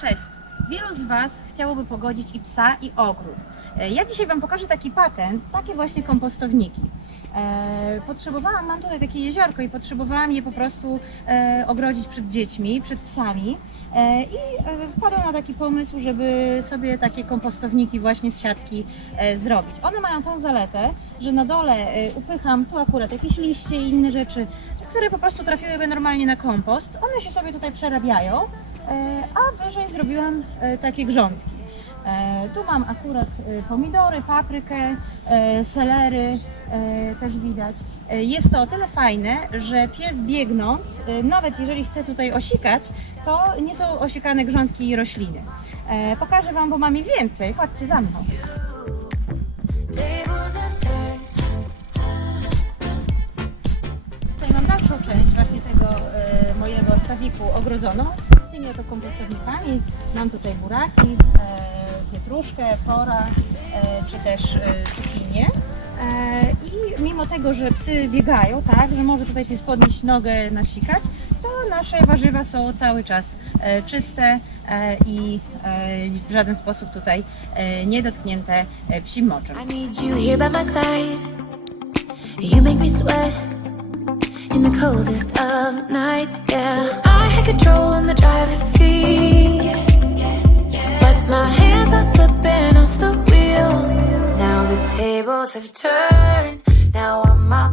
Cześć. Wielu z Was chciałoby pogodzić i psa, i ogród. E, Ja dzisiaj Wam pokażę taki patent, takie właśnie kompostowniki. E, Potrzebowałam, mam tutaj takie jeziorko i potrzebowałam je po prostu e, ogrodzić przed dziećmi, przed psami. E, I e, wpadłam na taki pomysł, żeby sobie takie kompostowniki właśnie z siatki e, zrobić. One mają tą zaletę, że na dole e, upycham tu akurat jakieś liście i inne rzeczy, które po prostu trafiłyby normalnie na kompost. One się sobie tutaj przerabiają, e, a wyżej zrobiłam e, takie grządki. E, Tu mam akurat e, pomidory, paprykę, e, selery e, też widać. E, Jest to o tyle fajne, że pies biegnąc, e, nawet jeżeli chce tutaj osikać, to nie są osikane grządki i rośliny. E, Pokażę Wam, bo mam ich więcej. Chodźcie za mną. Tutaj mam dalszą część właśnie tego e, mojego stawiku ogrodzoną tymi oto kompostownikami. Mam tutaj buraki, e, pietruszkę, pora, e, czy też e, cukinię. E, I mimo tego, że psy biegają, tak, że może tutaj pies podnieść nogę, nasikać, to nasze warzywa są cały czas czyste i w żaden sposób tutaj e, nie dotknięte e, psim moczem. You make me sweat in the coldest of nights. Yeah, control on the driver's seat, but my hands are slipping off the wheel. Now the tables have turned. Now I'm my